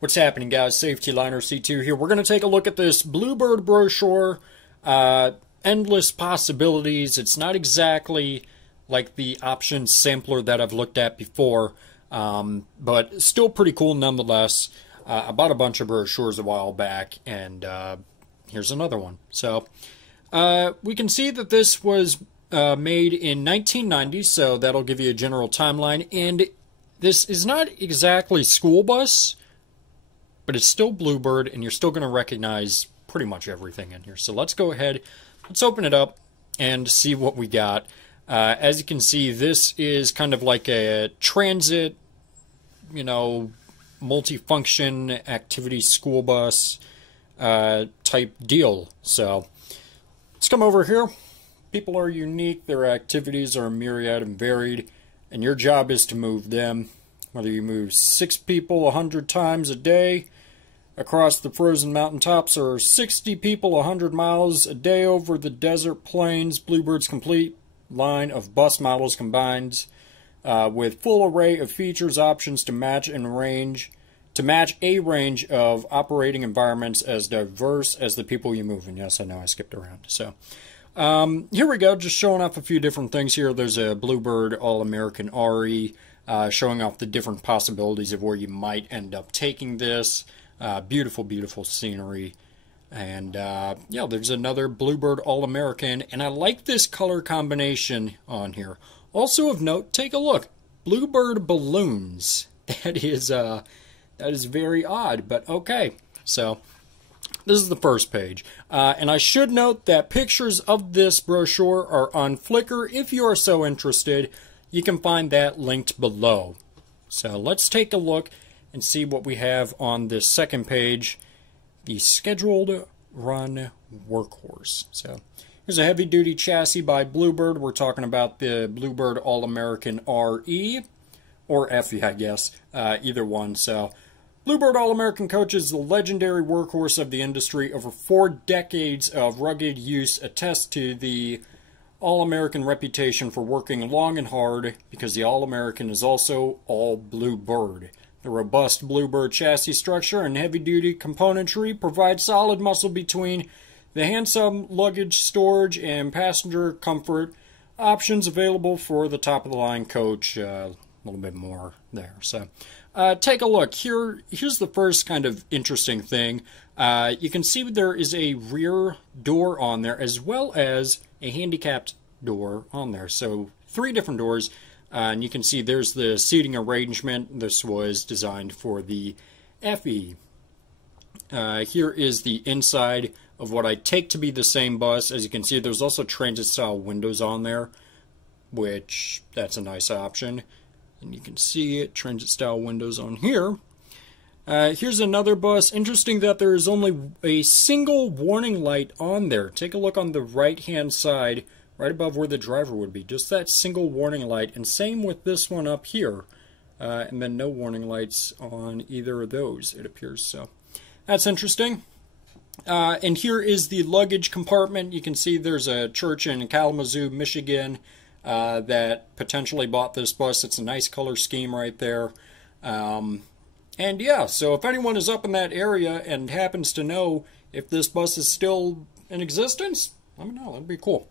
What's happening, guys? Safety Liner C2 here. We're going to take a look at this Bluebird brochure. Endless possibilities. It's not exactly like the option sampler that I've looked at before, but still pretty cool nonetheless. I bought a bunch of brochures a while back, and here's another one. So we can see that this was made in 1990, so that'll give you a general timeline. And this is not exactly school bus, but it's still Bluebird, and you're still going to recognize pretty much everything in here. So let's go ahead, let's open it up and see what we got. As you can see, this is kind of like a transit, you know, multifunction activity school bus type deal. So let's come over here. People are unique, their activities are myriad and varied, and your job is to move them. Whether you move 6 people 100 times a day across the frozen mountaintops or 60 people 100 miles a day over the desert plains, Bluebird's complete line of bus models combines with full array of features, options to match a range of operating environments as diverse as the people you move. And yes, I know I skipped around. So here we go, just showing off a few different things here. There's a Bluebird All-American RE showing off the different possibilities of where you might end up taking this. Beautiful, beautiful scenery. And yeah, there's another Bluebird All-American, and I like this color combination on here. Also of note, take a look. Bluebird balloons. That is very odd, but okay. So this is the first page. And I should note that pictures of this brochure are on Flickr. If you are so interested, you can find that linked below. So let's take a look and see what we have on this second page. The scheduled run workhorse. So here's a heavy-duty chassis by Bluebird. We're talking about the Bluebird All-American RE, or FE, I guess. Either one. So Bluebird All-American Coach is the legendary workhorse of the industry. Over 4 decades of rugged use attest to the All-American reputation for working long and hard, because the All-American is also all Bluebird. The robust Bluebird chassis structure and heavy-duty componentry provide solid muscle between the handsome luggage storage and passenger comfort options available for the top-of-the-line coach. A little bit more there. So take a look. Here's the first kind of interesting thing. You can see there is a rear door on there, as well as a handicapped door on there. So 3 different doors. And you can see there's the seating arrangement. This was designed for the FE. Here is the inside of what I take to be the same bus. As you can see, there's also transit-style windows on there, which that's a nice option. And you can see it, transit-style windows on here. Here's another bus. Interesting that there is only a single warning light on there. Take a look on the right-hand side, right above where the driver would be. Just that single warning light. And same with this one up here. And then no warning lights on either of those, it appears. So that's interesting. And here is the luggage compartment. You can see there's a church in Kalamazoo, Michigan, that potentially bought this bus. It's a nice color scheme right there. And yeah, so if anyone is up in that area and happens to know if this bus is still in existence, let me know. That'd be cool.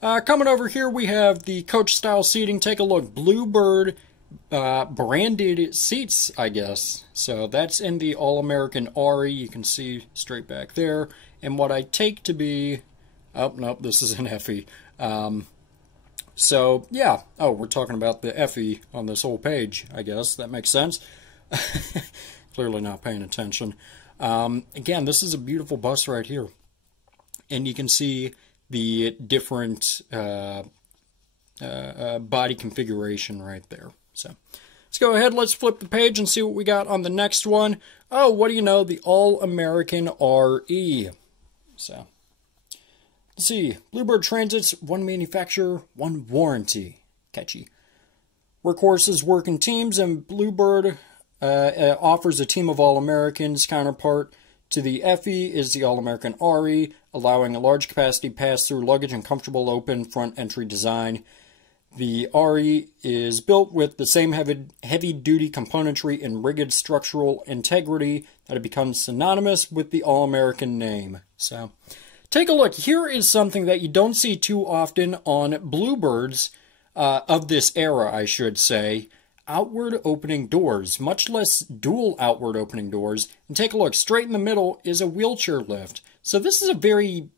Coming over here, we have the coach-style seating. Take a look. Bluebird branded seats, I guess. So that's in the All-American RE. You can see straight back there. And what I take to be... Oh, nope, this is an FE. So, yeah. Oh, we're talking about the FE on this whole page, I guess. That makes sense. Clearly not paying attention. Again, this is a beautiful bus right here. And you can see the different body configuration right there. So let's go ahead, let's flip the page and see what we got on the next one. Oh, what do you know? The All-American RE. So let's see. Bluebird Transits, 1 manufacturer, 1 warranty. Catchy. Workhorses work in teams, and Bluebird offers a team of All-Americans. Counterpart to the FE is the All-American RE, allowing a large capacity pass-through luggage and comfortable open front entry design. The RE is built with the same heavy-duty componentry and rigid structural integrity that it becomes synonymous with the all-American name. So, take a look. Here is something that you don't see too often on Bluebirds of this era, I should say. Outward opening doors, much less dual outward opening doors. And take a look. Straight in the middle is a wheelchair lift. So this is a very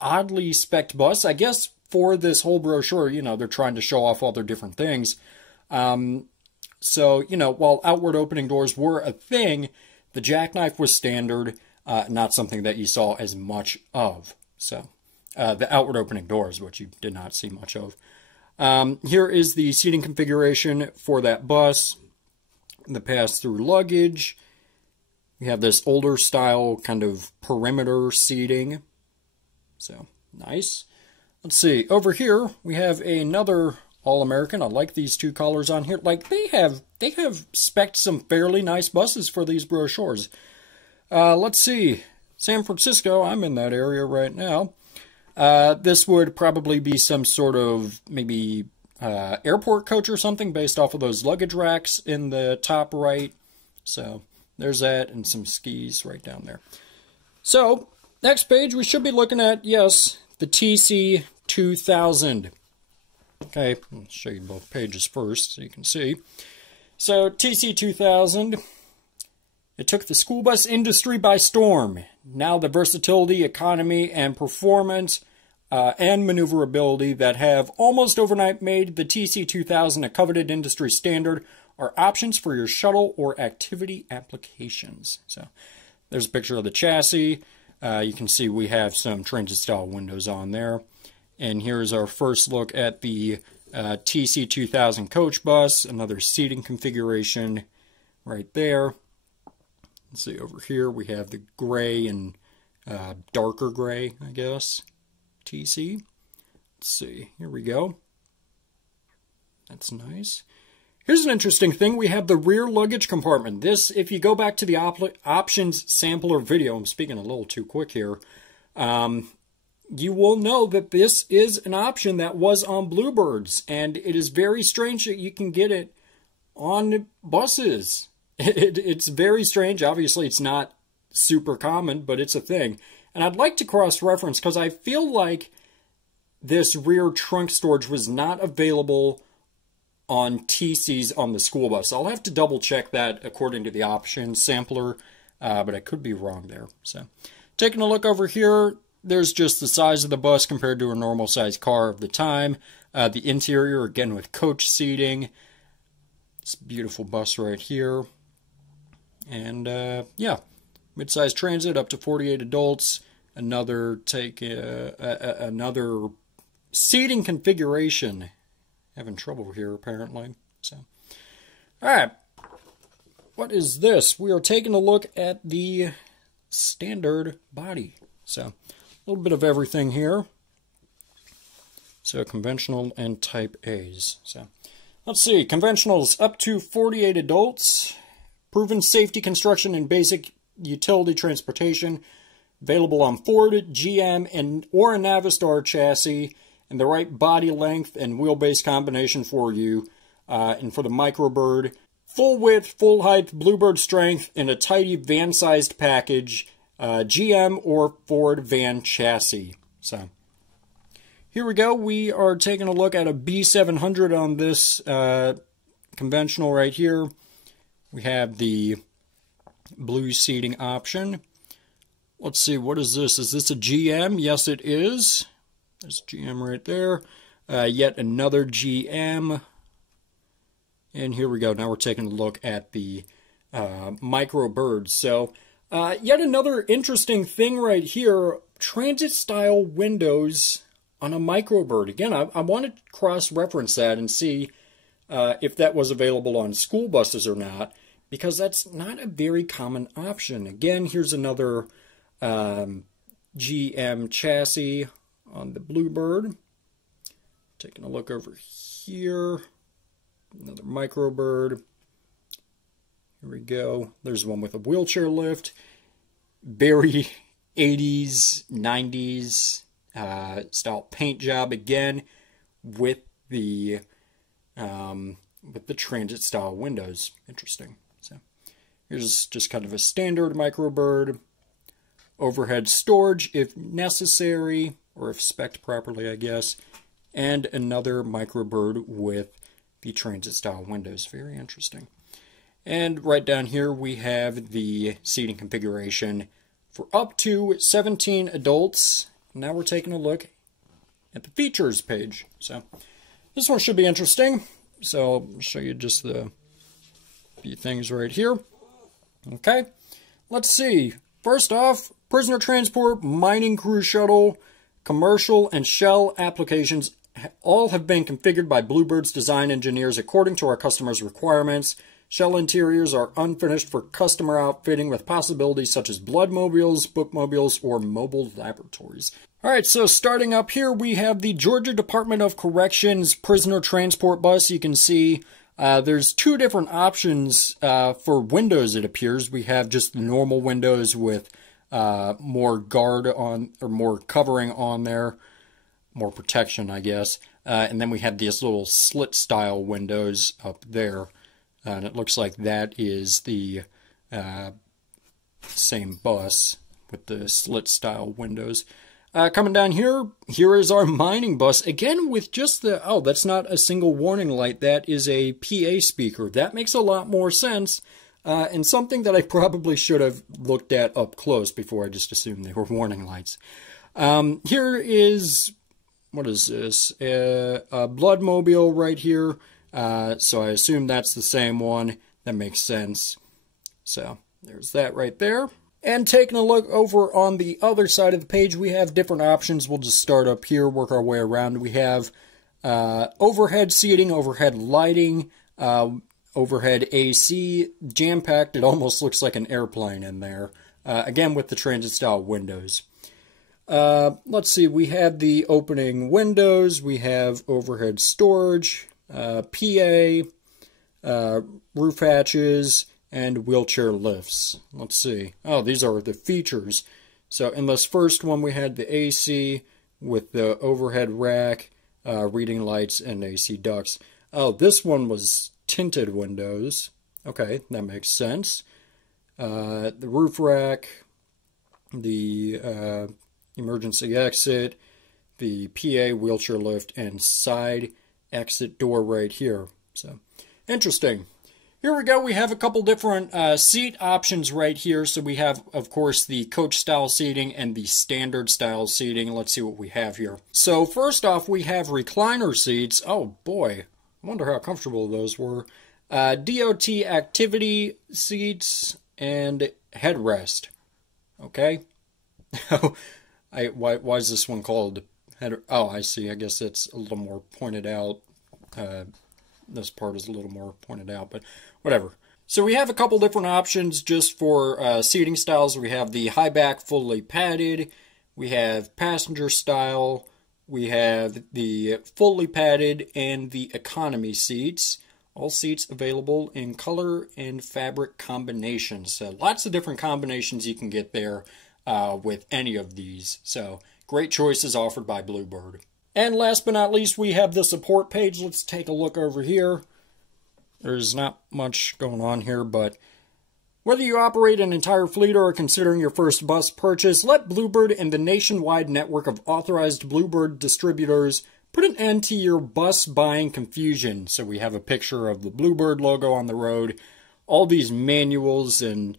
oddly spec'd bus. I guess for this whole brochure, you know, they're trying to show off all their different things. So, you know, while outward opening doors were a thing, the jackknife was standard, not something that you saw as much of. So, the outward opening doors, which you did not see much of. Here is the seating configuration for that bus. The pass-through luggage. We have this older style kind of perimeter seating. So, nice. Let's see. Over here, we have another All-American. I like these two colors on here. Like, they have spec'd some fairly nice buses for these brochures. Let's see. San Francisco, I'm in that area right now. This would probably be some sort of maybe airport coach or something based off of those luggage racks in the top right. So there's that and some skis right down there. So next page we should be looking at, yes, the Tc2000. Okay, I'll show you both pages first so you can see. So Tc2000, it took the school bus industry by storm. Now the versatility, economy, and performance and maneuverability that have almost overnight made the Tc2000 a coveted industry standard are options for your shuttle or activity applications. So there's a picture of the chassis. You can see we have some transit-style windows on there. And here's our first look at the Tc2000 Coach Bus, another seating configuration right there. Let's see, over here we have the gray and darker gray, I guess, TC. Let's see, here we go. That's nice. Here's an interesting thing. We have the rear luggage compartment. This, if you go back to the options sampler video, I'm speaking a little too quick here, you will know that this is an option that was on Bluebirds, and it is very strange that you can get it on buses. It's very strange. Obviously, it's not super common, but it's a thing. And I'd like to cross-reference because I feel like this rear trunk storage was not available on TCs on the school bus. I'll have to double-check that according to the options sampler, but I could be wrong there. So, taking a look over here, there's just the size of the bus compared to a normal-sized car of the time. The interior, again, with coach seating. It's a beautiful bus right here. And, yeah, mid-sized transit up to 48 adults. Another another seating configuration. Having trouble here, apparently. So, all right. What is this? We are taking a look at the standard body. So, a little bit of everything here. So, conventional and type A's. So, let's see. Conventionals up to 48 adults. Proven safety construction and basic utility transportation. Available on Ford, GM, or a Navistar chassis. And the right body length and wheelbase combination for you. And for the Microbird, full width, full height, Bluebird strength, and a tidy van-sized package, GM or Ford van chassis. So, here we go. We are taking a look at a B700 on this conventional right here. We have the blue seating option. Let's see, what is this? Is this a GM? Yes, it is. There's GM right there. Yet another GM. And here we go. Now we're taking a look at the Microbird. So, yet another interesting thing right here. Transit-style windows on a Microbird. Again, I want to cross-reference that and see if that was available on school buses or not. Because that's not a very common option. Again, here's another GM chassis on the Bluebird. Taking a look over here. Another Microbird. Here we go. There's one with a wheelchair lift. Very 80s, 90s style paint job again with the transit style windows. Interesting. So here's just kind of a standard microbird. Overhead storage if necessary, or if spec'd properly, I guess. And another microbird with the transit style windows. Very interesting. And right down here we have the seating configuration for up to 17 adults. Now we're taking a look at the features page. So this one should be interesting. So I'll show you just the few things right here. Okay, let's see. First off, prisoner transport, mining crew shuttle, commercial, and shell applications all have been configured by Bluebird's design engineers according to our customers' requirements. Shell interiors are unfinished for customer outfitting with possibilities such as bloodmobiles, bookmobiles, or mobile laboratories. Alright, so starting up here, we have the Georgia Department of Corrections prisoner transport bus. You can see there's two different options for windows, it appears. We have just the normal windows with more guard on, or more covering on there, more protection, I guess. And then we have these little slit style windows up there. And it looks like that is the same bus with the slit style windows. Coming down here, here is our mining bus. Again, with just the, oh, that's not a single warning light. That is a PA speaker. That makes a lot more sense. And something that I probably should have looked at up close before I just assumed they were warning lights. Here is, what is this? A bloodmobile right here. So I assume that's the same one. That makes sense. So there's that right there. And taking a look over on the other side of the page, we have different options. We'll just start up here, work our way around. We have overhead seating, overhead lighting, overhead AC, jam-packed. It almost looks like an airplane in there. Again, with the transit-style windows. Let's see, we have the opening windows. We have overhead storage, PA, roof hatches, and wheelchair lifts. Let's see. Oh, these are the features. So in this first one, we had the AC with the overhead rack, reading lights, and AC ducts. Oh, this one was tinted windows. Okay, that makes sense. The roof rack, the emergency exit, the PA wheelchair lift, and side exit door right here. So, interesting. Here we go. We have a couple different seat options right here. So we have, of course, the coach style seating and the standard style seating. Let's see what we have here. So first off, we have recliner seats. Oh boy, I wonder how comfortable those were. DOT activity seats and headrest. Okay. Why is this one called head? Oh, I see. I guess it's a little more pointed out. This part is a little more pointed out, but whatever. So we have a couple different options just for seating styles. We have the high back, fully padded. We have passenger style. We have the fully padded and the economy seats. All seats available in color and fabric combinations. So lots of different combinations you can get there with any of these. So great choices offered by Bluebird. And last but not least, we have the support page. Let's take a look over here. There's not much going on here, but whether you operate an entire fleet or are considering your first bus purchase, let Bluebird and the nationwide network of authorized Bluebird distributors put an end to your bus buying confusion. So we have a picture of the Bluebird logo on the road, all these manuals and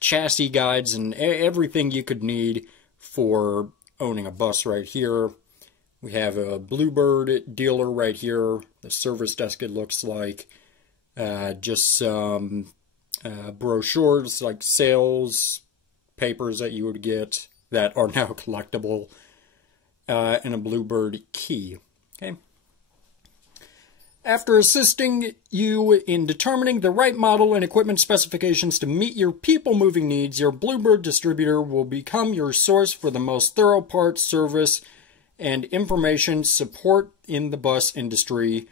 chassis guides and everything you could need for owning a bus right here. We have a Bluebird dealer right here. The service desk, it looks like. Just some brochures, like sales papers that you would get that are now collectible. And a Bluebird key. Okay. After assisting you in determining the right model and equipment specifications to meet your people-moving needs, your Bluebird distributor will become your source for the most thorough parts, service, and information support in the bus industry.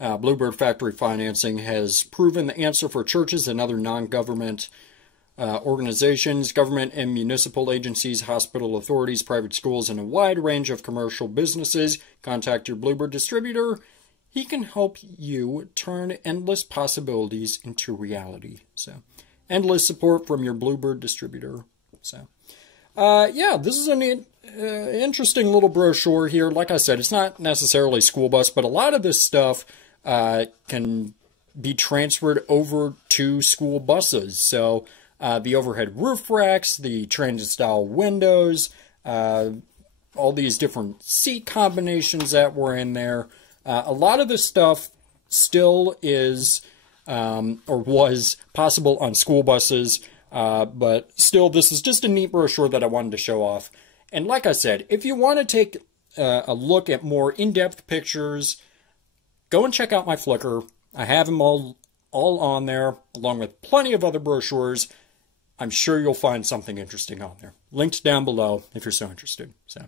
Bluebird Factory Financing has proven the answer for churches and other non-government organizations, government and municipal agencies, hospital authorities, private schools, and a wide range of commercial businesses. Contact your Bluebird distributor. He can help you turn endless possibilities into reality. So, endless support from your Bluebird distributor. So, yeah, this is an interesting little brochure here. Like I said, it's not necessarily school bus, but a lot of this stuff can be transferred over to school buses. So, the overhead roof racks, the transit-style windows, all these different seat combinations that were in there. A lot of this stuff still is, or was, possible on school buses, but still, this is just a neat brochure that I wanted to show off. And like I said, if you want to take a look at more in-depth pictures, go and check out my Flickr. I have them all on there, along with plenty of other brochures. I'm sure you'll find something interesting on there. Linked down below if you're so interested. So,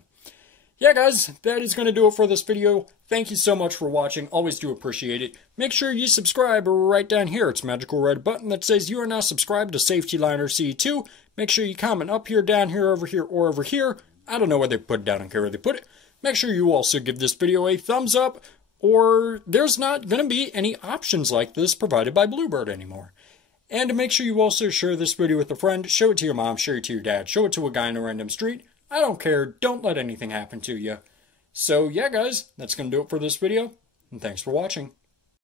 yeah, guys, that is going to do it for this video. Thank you so much for watching. Always do appreciate it. Make sure you subscribe right down here. It's a magical red button that says you are now subscribed to Safety Liner C2. Make sure you comment up here, down here, over here, or over here. I don't know where they put it down. I don't care where they put it. Make sure you also give this video a thumbs up, or there's not going to be any options like this provided by Bluebird anymore. And make sure you also share this video with a friend. Show it to your mom, show it to your dad, show it to a guy in a random street. I don't care. Don't let anything happen to you. So, yeah, guys, that's going to do it for this video. And thanks for watching.